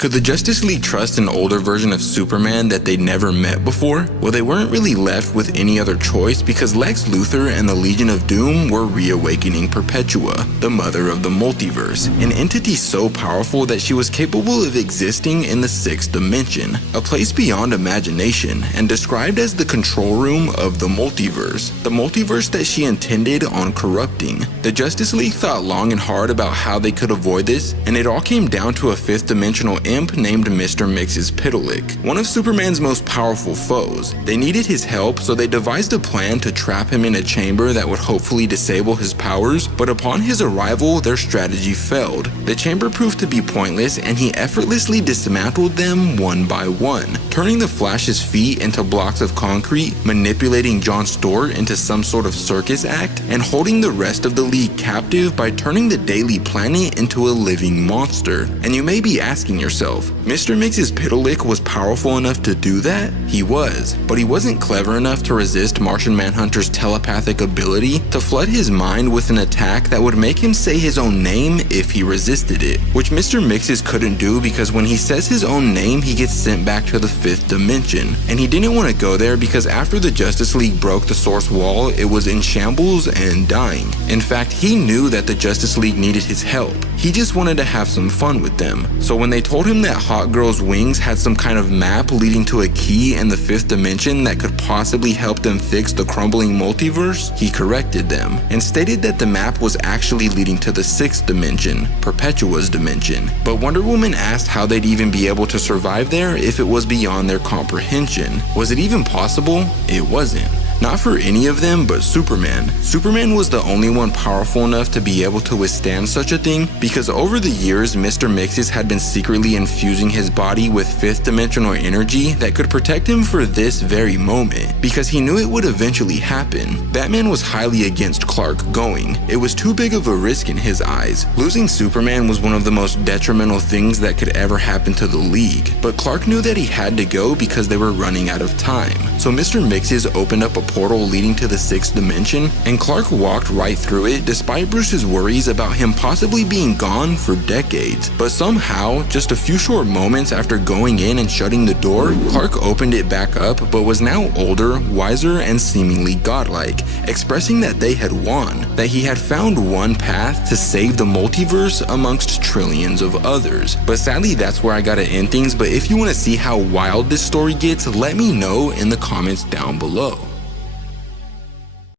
Could the Justice League trust an older version of Superman that they'd never met before? Well, they weren't really left with any other choice because Lex Luthor and the Legion of Doom were reawakening Perpetua, the mother of the multiverse, an entity so powerful that she was capable of existing in the sixth dimension, a place beyond imagination, and described as the control room of the multiverse that she intended on corrupting. The Justice League thought long and hard about how they could avoid this, and it all came down to a fifth dimensional imp named Mr. Mxyzptlk, one of Superman's most powerful foes. They needed his help, so they devised a plan to trap him in a chamber that would hopefully disable his powers, but upon his arrival, their strategy failed. The chamber proved to be pointless, and he effortlessly dismantled them one by one, turning the Flash's feet into blocks of concrete, manipulating John Stewart into some sort of circus act, and holding the rest of the League captive by turning the Daily Planet into a living monster. And you may be asking yourself, Mr. Mxyzptlk was powerful enough to do that? He was, but he wasn't clever enough to resist Martian Manhunter's telepathic ability to flood his mind with an attack that would make him say his own name if he resisted it, which Mr. Mxyz couldn't do because when he says his own name, he gets sent back to the fifth dimension. And he didn't want to go there because after the Justice League broke the source wall, it was in shambles and dying. In fact, he knew that the Justice League needed his help. He just wanted to have some fun with them. So when they told him that Hawkgirl's wings had some kind of map leading to a key in the fifth dimension that could possibly help them fix the crumbling multiverse, he corrected them and stated that the map was actually leading to the sixth dimension, Perpetua's dimension. But Wonder Woman asked how they'd even be able to survive there if it was beyond their comprehension. Was it even possible? It wasn't. Not for any of them but Superman. Superman was the only one powerful enough to be able to withstand such a thing because over the years, Mr. Mxyz had been secretly infusing his body with fifth dimensional energy that could protect him for this very moment because he knew it would eventually happen. Batman was highly against Clark going. It was too big of a risk in his eyes. Losing Superman was one of the most detrimental things that could ever happen to the League, but Clark knew that he had to go because they were running out of time. So Mr. Mxyz opened up a portal leading to the sixth dimension, and Clark walked right through it despite Bruce's worries about him possibly being gone for decades. But somehow, just a few short moments after going in and shutting the door, Clark opened it back up but was now older, wiser, and seemingly godlike, expressing that they had won, that he had found one path to save the multiverse amongst trillions of others. But sadly, that's where I gotta end things, but if you want to see how wild this story gets, let me know in the comments down below.